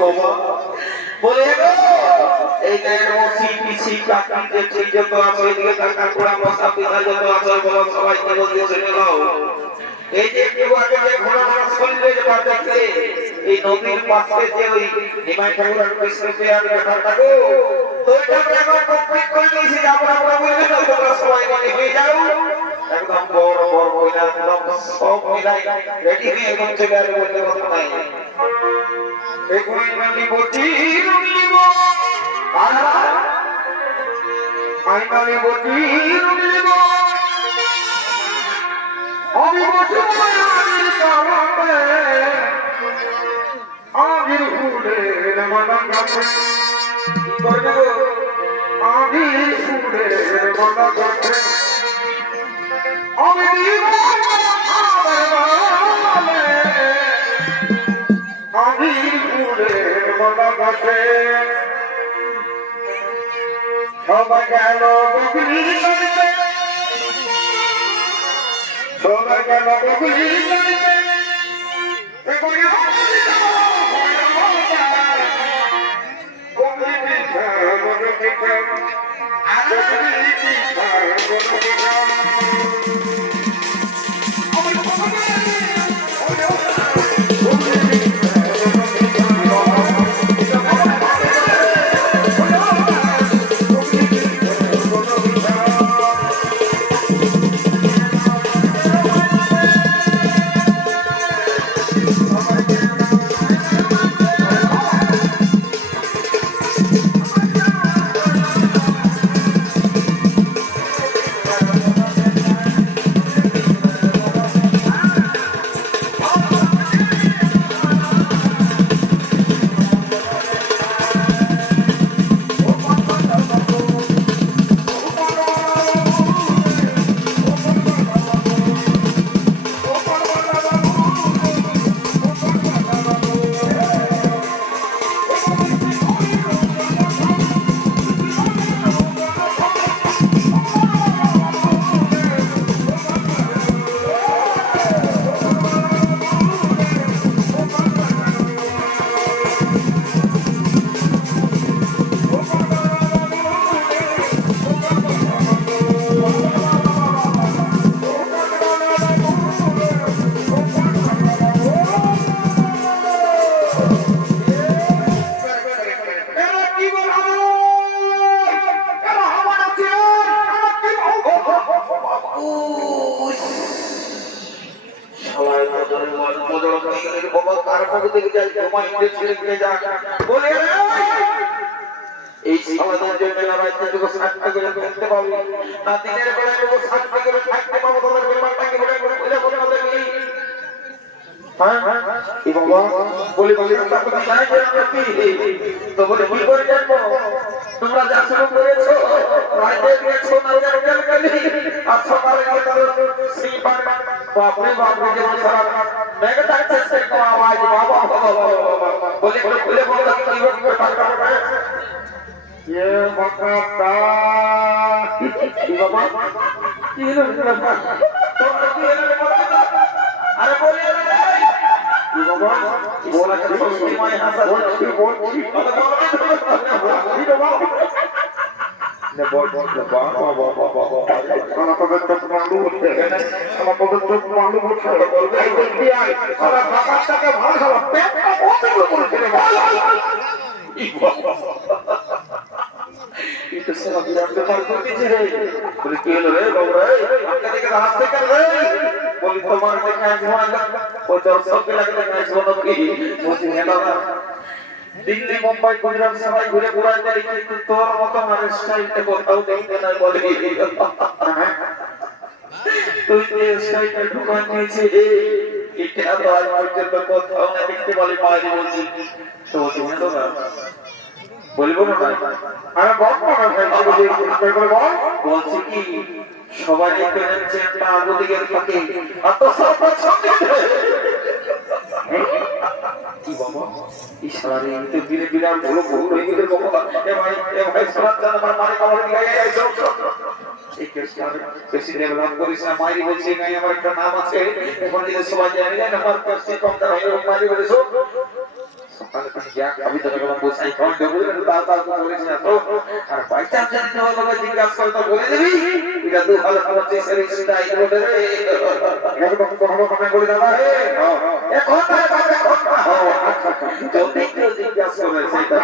বাবা বলে এই সিপিসি কাকি যে ঠিক যত আছে এদিকে কাকা কোড়া মশা পিতা যত আছে বলো সবাইকে বলতে শুনে নাও এই যে একটু আগে যে ঘোড়া শরীরে যে বার দেখছে এই নদীর পাশে যে ওই নিমাই ঠাকুর কৃষ্ণকে আমি কথা গো তো এটা আমরা কমপ্লিট করে দিয়েছি আমরা বললে তো তোমরা সবাই মানে হয়ে যাও একদম বড় বড় মহিলা একদম সব মহিলা রেডি হয়ে একদম চলে আসবে বলতে কথা নাই এই মহিলাটি বলছি রুলিব আইনালি বলছি রুলিব আমি বসে মায়ের কাছে আবির ফুলের মালা গাছে কি করবে আবির ফুলের মালা গাছে আমি দিব আবির ফুলের মালা গাছে সবাই গেল বকুলি গাছে সবাই গেল বকুলি গাছে এই সমাজের জন্য রাইতে যুগ সাথে করে করতে পারবি না দিনের বেলা যুগ সাথে করে থাকতে পারবো তোদের পরিবারটাকে বলে বলে বলে বলে আমাদের কি হ্যাঁ কি বাবা বলি বলি কথা কথা নাই যে আমরা কি তো বলে কি করে জানবো তোমরা যা শুরু করেছো রাইতে গিয়েছো না জানো কালি আর সকালে গিয়ে তাদের সেই বাপরে বাপরে যে সারা মেঘ ডাকছে সে কো আওয়াজ বাবা বলে বলে বলে বলে কি করে পারবে ये मकाता बाबा तीन बाबा तो अरे बोलिए बाबा बोला कि सोचती मैं यहां से बोल ने बोल बाबा खाना तो मालूम है खाना तो मालूम है आई देखती आई सारा बाबा के भाग साला पेट का बहुत बोलते हैं itu salah bilang betul betul je. Boleh kira le, bawa le. Angkat dekat hati kan le. Boleh tomar dekat semua kan. Otor sok lagi dekat semua tu. Mesti hendak lah. Delhi, Mumbai, Gujarat, sampai gure pura dari itu tor motor maris style te kotau deh kena boleh. Tu ini style te dukan ni je. Itu apa macam tu kotau nanti kita boleh mari boleh. So mesti hendak lah. বলবো না আরে বল না বলছি কি সবাই দেখতে যাচ্ছে একটা আগদিকের পাখি এত সব সঙ্গে কি বাবা ইশারে তো ধীরে ধীরে আর বলো বলো এদের বাবা এ ভাই সরাত জান আমার মারি কামড় দিয়ে এই সব এই কেসটা বেশি ডেভেলপ করিস না মারি বলছি নাই আমার একটা নাম আছে এখন যদি সবাই জানে না আমার কাছে কমটা হয়ে মারি বলে সব সকালে তুমি যা খাবি তোকে বললাম বসাই খাওয়া দেবো তা বলিস না তো আর পয়সা যদি তোমার বাবা জিজ্ঞাসা করে তো বলে দিবি এটা 2025 এর স্টাইল বলে রে এরকম কোনো কথা বলে দাদা এখন যদি কেউ জিজ্ঞাসা করে সেটা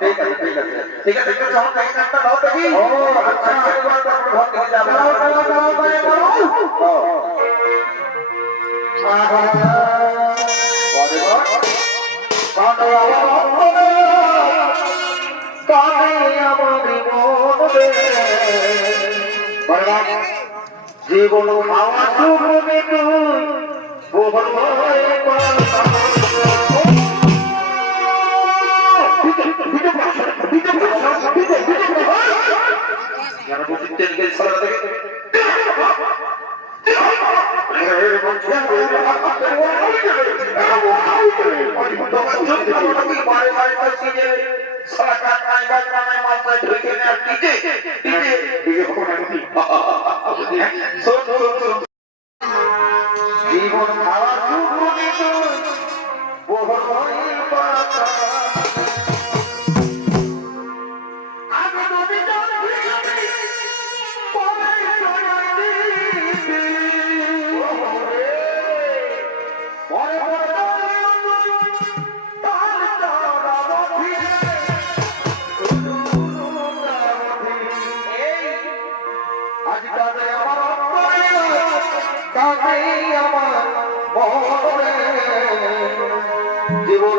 ঠিক আছে ঠিক আছে ঠিক আছে একটু যখন টাইম একটা দাও দেখি ও আচ্ছা এবার তারপর ঘর থেকে যাবে জীবন খাওয়া শুরু জীবন খাওয়া জীবন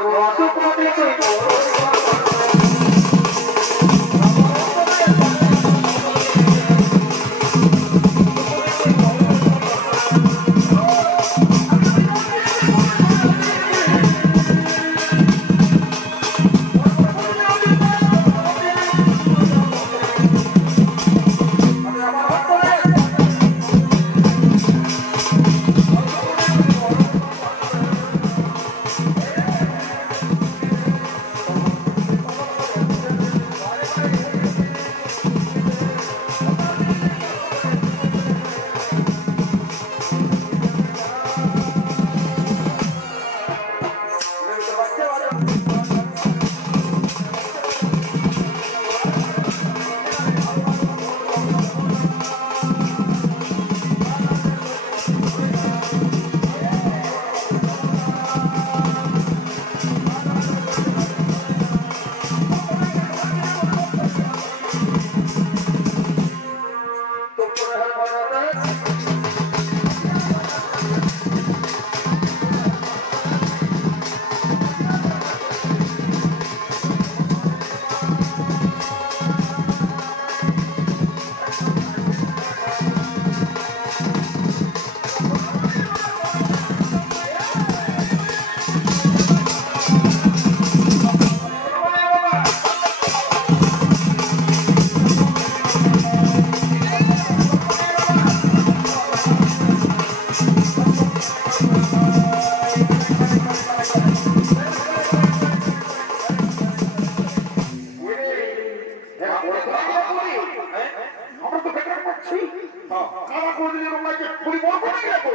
পুরি বড় করে গেল